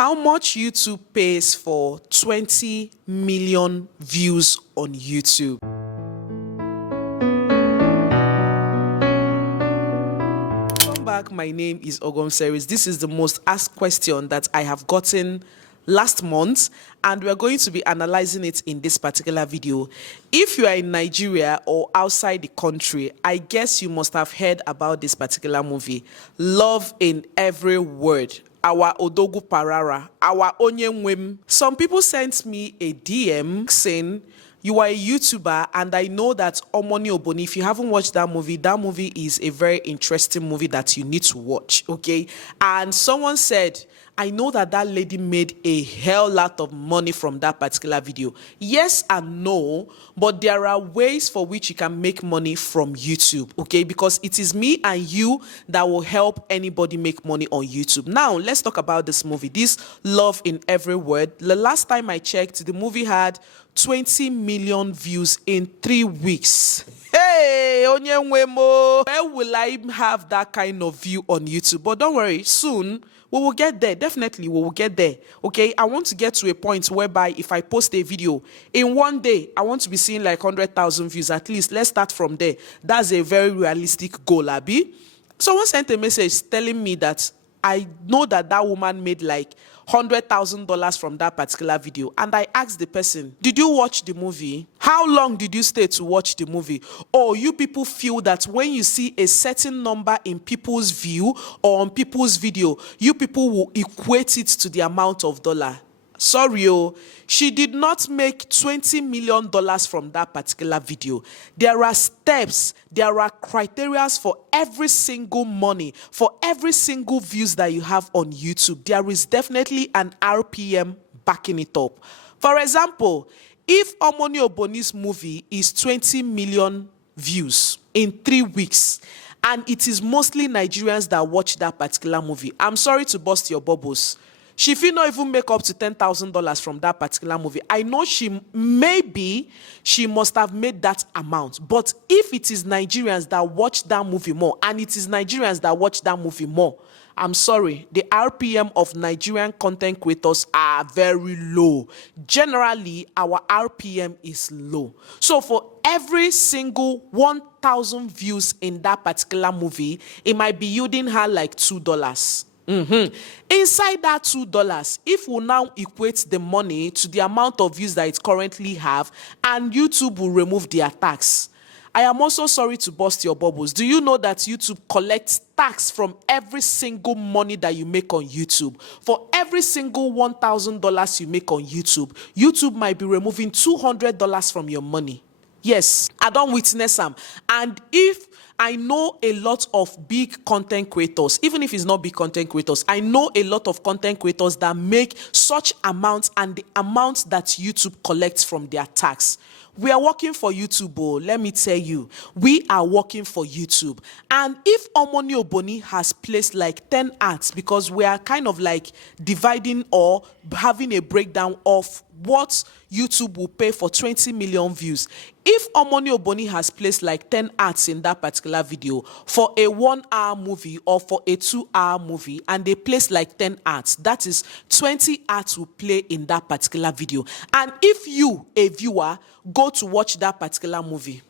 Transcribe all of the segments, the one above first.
How much YouTube pays for 20 million views on YouTube? Welcome back. My name is OGOM'S. This is the most asked question that I have gotten last month, and we're going to be analyzing it in this particular video. If you are in Nigeria or outside the country, I guess you must have heard about this particular movie, Love in Every Word. Our Odogu Parara, our Onyenwem. Some people sent me a DM saying, you are a YouTuber and I know that Omoni Oboni, if you haven't watched that movie is a very interesting movie that you need to watch, okay? And someone said, I know that that lady made a hell lot of money from that particular video. Yes and no, but there are ways for which you can make money from YouTube, okay? Because it is me and you that will help anybody make money on YouTube. Now, let's talk about this movie, this Love in Every Word. The last time I checked, the movie had 20 million views in 3 weeks. Hey, Onyenwemo! Where will I have that kind of view on YouTube? But don't worry, soon we will get there. Definitely, we will get there. Okay, I want to get to a point whereby if I post a video in one day, I want to be seeing like 100,000 views at least. Let's start from there. That's a very realistic goal, Abi. Someone sent a message telling me that I know that that woman made like $100,000 from that particular video, and I asked the person, did you watch the movie? How long did you stay to watch the movie? Or you people feel that when you see a certain number in people's view or on people's video, you people will equate it to the amount of dollar? Sorry, she did not make $20 million from that particular video. There are steps, there are criteria for every single money, for every single views that you have on YouTube. There is definitely an RPM backing it up. For example, if Omoni Oboni's movie is 20 million views in 3 weeks, and it is mostly Nigerians that watch that particular movie, I'm sorry to burst your bubbles. She will not even make up to $10,000 from that particular movie. I know she must have made that amount. But if it is Nigerians that watch that movie more, and it is Nigerians that watch that movie more, I'm sorry, the RPM of Nigerian content creators are very low. Generally, our RPM is low. So for every single 1,000 views in that particular movie, it might be yielding her like $2. Inside that $2, if we now equate the money to the amount of views that it currently have, and YouTube will remove their tax. I am also sorry to burst your bubbles. Do you know that YouTube collects tax from every single money that you make on YouTube? For every single $1,000 you make on YouTube, YouTube might be removing $200 from your money. Yes, I don't witness them. And if I know a lot of big content creators, even if it's not big content creators, I know a lot of content creators that make such amounts and the amounts that YouTube collects from their tax. We are working for YouTube, let me tell you. We are working for YouTube. And if Omoni Oboni has placed like 10 ads, because we are kind of like dividing or having a breakdown of what YouTube will pay for 20 million views. If Omoni Oboni has placed like 10 ads in that particular video for a 1-hour movie or for a 2-hour movie, and they place like 10 ads, that is 20 ads will play in that particular video. And if you, a viewer, go to watch that particular movie,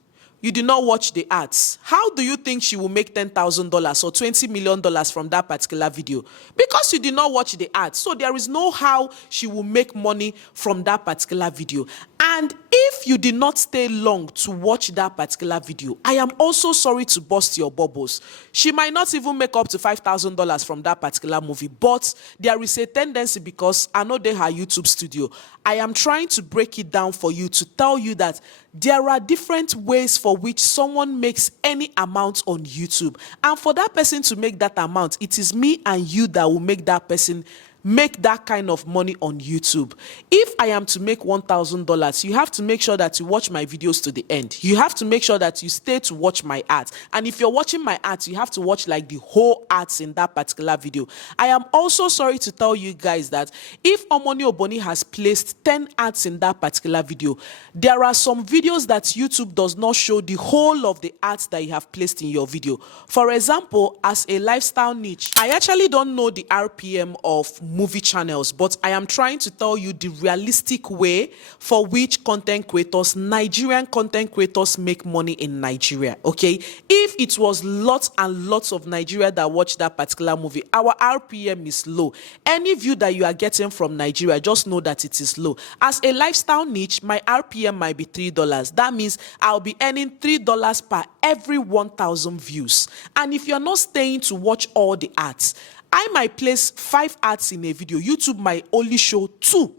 you did not watch the ads, how do you think she will make $10,000 or $20 million from that particular video? Because you did not watch the ads. So there is no how she will make money from that particular video. And if you did not stay long to watch that particular video, I am also sorry to burst your bubbles. She might not even make up to $5,000 from that particular movie, but there is a tendency, because I know they have YouTube studio. I am trying to break it down for you to tell you that there are different ways for which someone makes any amount on YouTube. And for that person to make that amount, it is me and you that will make that person make that kind of money on YouTube. If I am to make $1,000, you have to make sure that you watch my videos to the end. You have to make sure that you stay to watch my ads. And if you're watching my ads, you have to watch like the whole ads in that particular video. I am also sorry to tell you guys that if Omoni Oboni has placed 10 ads in that particular video, there are some videos that YouTube does not show the whole of the ads that you have placed in your video. For example, as a lifestyle niche, I actually don't know the RPM of movie channels, but I am trying to tell you the realistic way for which content creators, Nigerian content creators, make money in Nigeria, okay? If it was lots and lots of Nigeria that watch that particular movie, our RPM is low. Any view that you are getting from Nigeria, just know that it is low. As a lifestyle niche, my RPM might be $3. That means I'll be earning $3 per every 1,000 views. And if you're not staying to watch all the ads, I might place 5 ads in a video. YouTube might only show 2.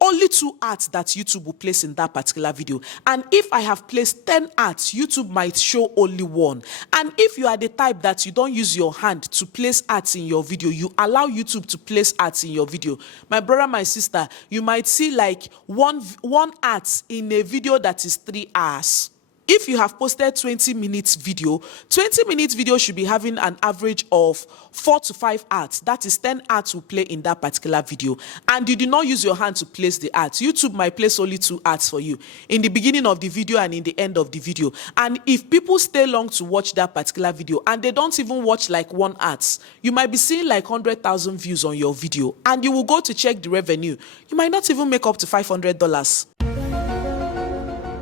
Only 2 ads that YouTube will place in that particular video. And if I have placed 10 ads, YouTube might show only 1. And if you are the type that you don't use your hand to place ads in your video, you allow YouTube to place ads in your video. My brother, my sister, you might see like one ads in a video that is 3 hours. If you have posted 20 minutes video, 20 minutes video should be having an average of 4 to 5 ads. That is 10 ads will play in that particular video. And you do not use your hand to place the ads. YouTube might place only 2 ads for you in the beginning of the video and in the end of the video. And if people stay long to watch that particular video and they don't even watch like 1 ads, you might be seeing like 100,000 views on your video and you will go to check the revenue. You might not even make up to $500.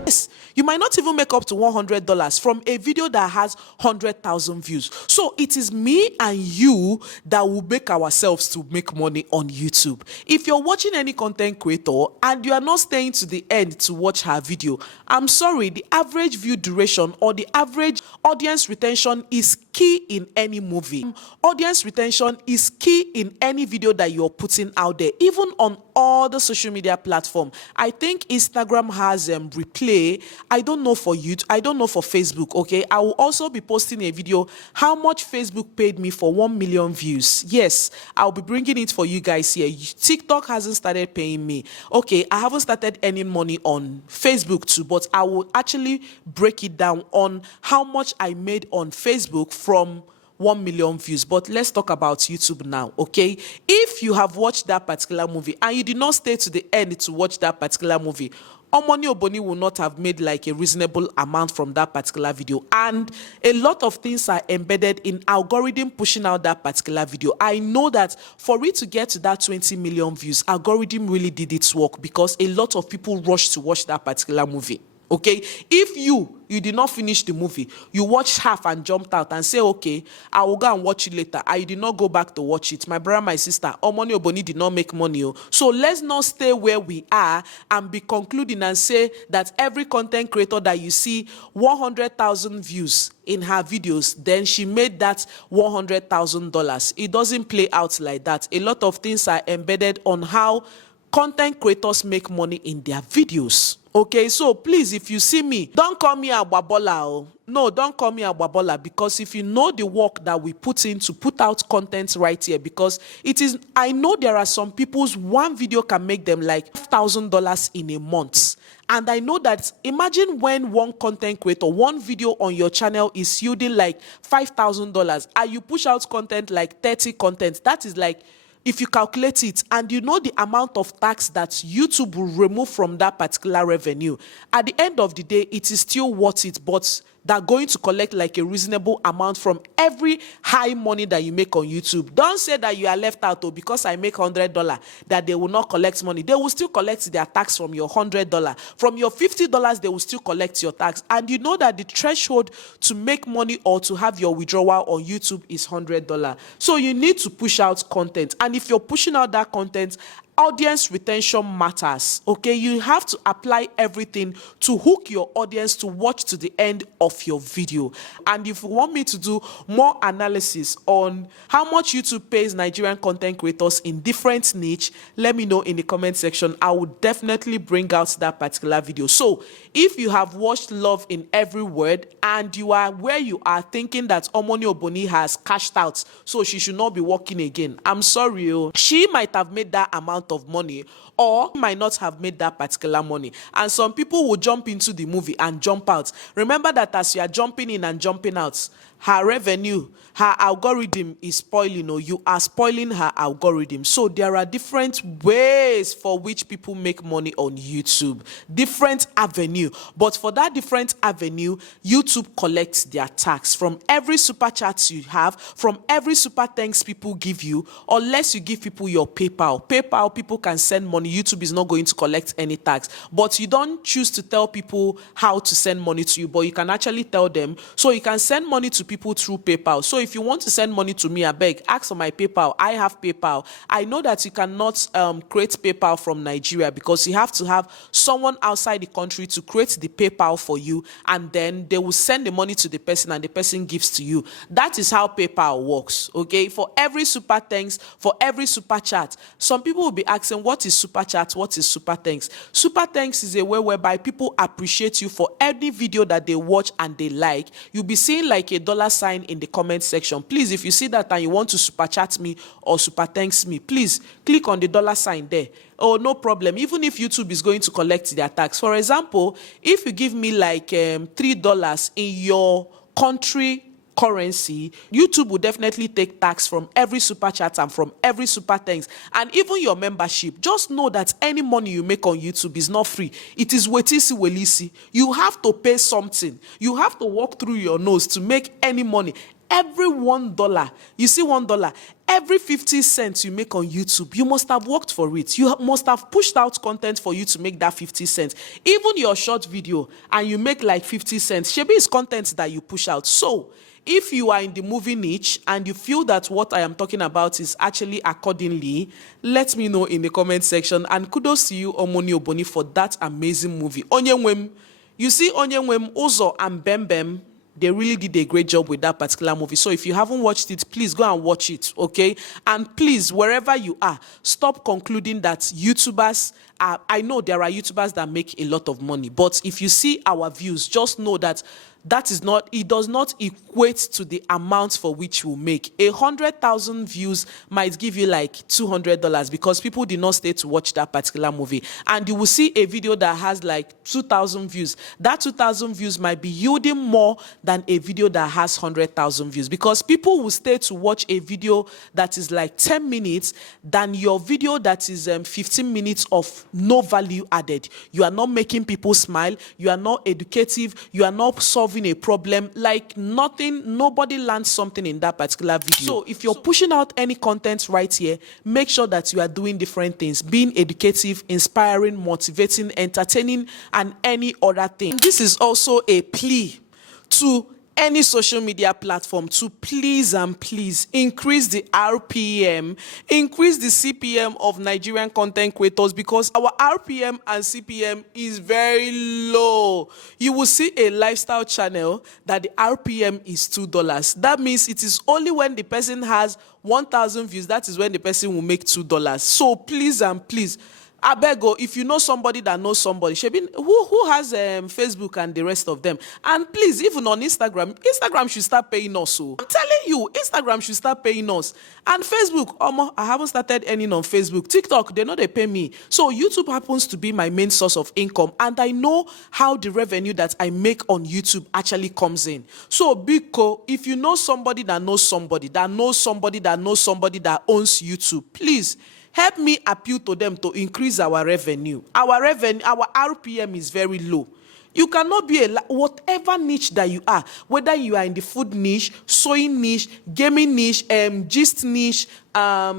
Yes, you might not even make up to $100 from a video that has 100,000 views. So it is me and you that will make ourselves to make money on YouTube. If you're watching any content creator and you are not staying to the end to watch her video, I'm sorry, the average view duration or the average audience retention is key in any movie. Audience retention is key in any video that you're putting out there, even on all the social media platforms. I think Instagram has replay. I don't know for YouTube. I don't know for Facebook, okay? I will also be posting a video how much Facebook paid me for 1 million views. Yes, I'll be bringing it for you guys here. TikTok hasn't started paying me. Okay, I haven't started earning money on Facebook too, but I will actually break it down on how much I made on Facebook from 1 million views. But let's talk about YouTube now, okay? If you have watched that particular movie and you did not stay to the end to watch that particular movie, omoni oboli will not have made like a reasonable amount from that particular video. And a lot of things are embedded in algorithm pushing out that particular video. I know that for it to get to that 20 million views, algorithm really did its work because a lot of people rushed to watch that particular movie. Okay, if you did not finish the movie, you watched half and jumped out and say, okay, I will go and watch it later. I did not go back to watch it. My brother, my sister, omoni oboli did not make money. So let's not stay where we are and be concluding and say that every content creator that you see 100,000 views in her videos, then she made that $100,000. It doesn't play out like that. A lot of things are embedded on how content creators make money in their videos. Okay, so please, if you see me, don't call me Agbabola. No, don't call me Agbabola, because if you know the work that we put in to put out content right here, because it is, I know there are some people's one video can make them like $1,000 in a month. And I know that, imagine when one content creator, one video on your channel is yielding like $5,000 and you push out content like 30 content, that is like, if you calculate it and you know the amount of tax that YouTube will remove from that particular revenue, at the end of the day, it is still worth it, but they're going to collect like a reasonable amount from every high money that you make on YouTube. Don't say that you are left out, because I make $100, that they will not collect money. They will still collect their tax from your $100. From your $50, they will still collect your tax. And you know that the threshold to make money or to have your withdrawal on YouTube is $100. So you need to push out content. And if you're pushing out that content, audience retention matters, okay? You have to apply everything to hook your audience to watch to the end of your video. And if you want me to do more analysis on how much YouTube pays Nigerian content creators in different niche, let me know in the comment section. I will definitely bring out that particular video. So if you have watched Love in Every Word and you are where you are thinking that omoni oboli has cashed out, so she should not be working again, I'm sorry, she might have made that amount of money or might not have made that particular money. And some people will jump into the movie and jump out. Remember that as you are jumping in and jumping out, her revenue, her algorithm is spoiling, or you are spoiling her algorithm. So there are different ways for which people make money on YouTube, different avenue. But for that different avenue, YouTube collects their tax from every super chat you have, from every super thanks people give you, unless you give people your PayPal. PayPal, people can send money. YouTube is not going to collect any tax. But you don't choose to tell people how to send money to you, but you can actually tell them. So you can send money to people through PayPal. So if you want to send money to me, I beg, ask for my PayPal. I have PayPal. I know that you cannot create PayPal from Nigeria, because you have to have someone outside the country to create the PayPal for you, and then they will send the money to the person and the person gives to you. That is how PayPal works, okay? For every super thanks, for every super chat. Some people will be asking, what is super chat? What is super thanks? Super thanks is a way whereby people appreciate you for any video that they watch and they like. You'll be seeing like a dollar sign in the comment section. Please, if you see that and you want to super chat me or super thanks me, please click on the dollar sign there. Oh, no problem. Even if YouTube is going to collect their tax. For example, if you give me like $3 in your country currency, YouTube will definitely take tax from every super chat and from every super thanks, and even your membership. Just know that any money you make on YouTube is not free. It is wetisi welisi. You have to pay something. You have to walk through your nose to make any money. Every $1, you see $1, every 50 cents you make on YouTube, you must have worked for it. You must have pushed out content for you to make that 50 cents. Even your short video and you make like 50 cents, shebi is content that you push out. So if you are in the movie niche and you feel that what I am talking about is actually accordingly, let me know in the comment section. And kudos to you, Omoni Oboni, for that amazing movie. Onyenwem, you see Onyenwem, Uzo, and Bembem, they really did a great job with that particular movie. So if you haven't watched it, please go and watch it, okay? And please, wherever you are, stop concluding that YouTubers are... I know there are YouTubers that make a lot of money, but if you see our views, just know that that is not, it does not equate to the amount for which you make. 100,000 views might give you like $200 because people did not stay to watch that particular movie. And you will see a video that has like 2,000 views. That 2,000 views might be yielding more than a video that has 100,000 views, because people will stay to watch a video that is like 10 minutes than your video that is 15 minutes of no value added. You are not making people smile. You are not educative. You are not solving a problem. Like nothing, nobody learns something in that particular video. So if you're pushing out any content right here, make sure that you are doing different things, being educative, inspiring, motivating, entertaining, and any other thing. And this is also a plea to any social media platform to please and please increase the RPM, increase the CPM of Nigerian content creators, because our RPM and CPM is very low. You will see a lifestyle channel that the RPM is $2. That means it is only when the person has 1,000 views, that is when the person will make $2. So please and please, Abego, if you know somebody that knows somebody, who has Facebook and the rest of them, and please, even on Instagram should start paying us. So I'm telling you, Instagram should start paying us. And Facebook, I haven't started earning on Facebook. TikTok, they know they pay me. So YouTube happens to be my main source of income, and I know how the revenue that I make on YouTube actually comes in. So Biko, if you know somebody that knows somebody that knows somebody that knows somebody that owns YouTube, please help me appeal to them to increase our revenue. Our RPM is very low. You cannot be whatever niche that you are, whether you are in the food niche, sewing niche, gaming niche, gist niche,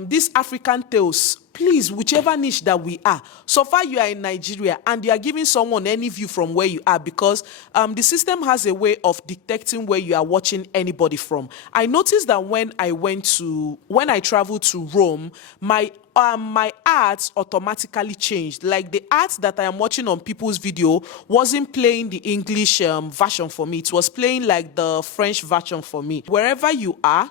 this African tales. Please, whichever niche that we are, so far you are in Nigeria and you are giving someone any view from where you are, because the system has a way of detecting where you are watching anybody from. I noticed that when I traveled to Rome, my ads automatically changed. Like the ads that I am watching on people's video wasn't playing the English version for me. It was playing like the French version for me. Wherever you are,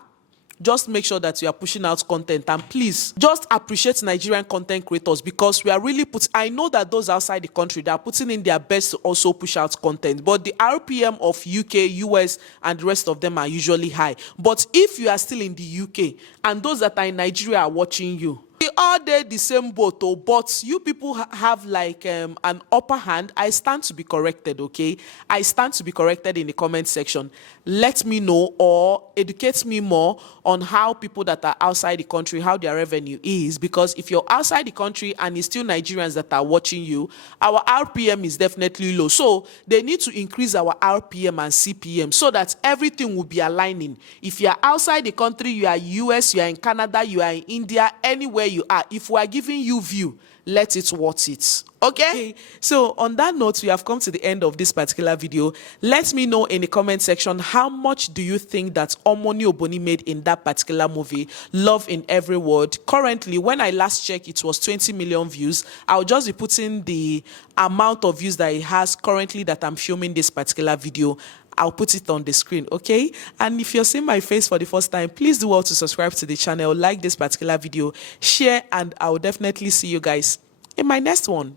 just make sure that you are pushing out content, and please just appreciate Nigerian content creators, because we are really I know that those outside the country, they are putting in their best to also push out content, but the RPM of UK, US, and the rest of them are usually high. But if you are still in the UK and those that are in Nigeria are watching you, We all dey the same boat, oh, but you people have like an upper hand. I stand to be corrected, okay? I stand to be corrected in the comment section. Let me know or educate me more on how people that are outside the country, how their revenue is. Because if you're outside the country and it's still Nigerians that are watching you, our RPM is definitely low. So they need to increase our RPM and CPM so that everything will be aligning. If you're outside the country, you are US, you are in Canada, you are in India, anywhere you are, if we are giving you view, let it worth it. Okay? So on that note, we have come to the end of this particular video. Let me know in the comment section, how much do you think that Omoni Oboni made in that particular movie, Love in Every Word? Currently, when I last checked, it was 20 million views. I'll just be putting the amount of views that it has currently that I'm filming this particular video. I'll put it on the screen, okay? And if you're seeing my face for the first time, please do well to subscribe to the channel, like this particular video, share, and I'll definitely see you guys in my next one.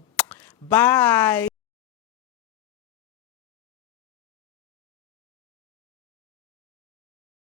Bye.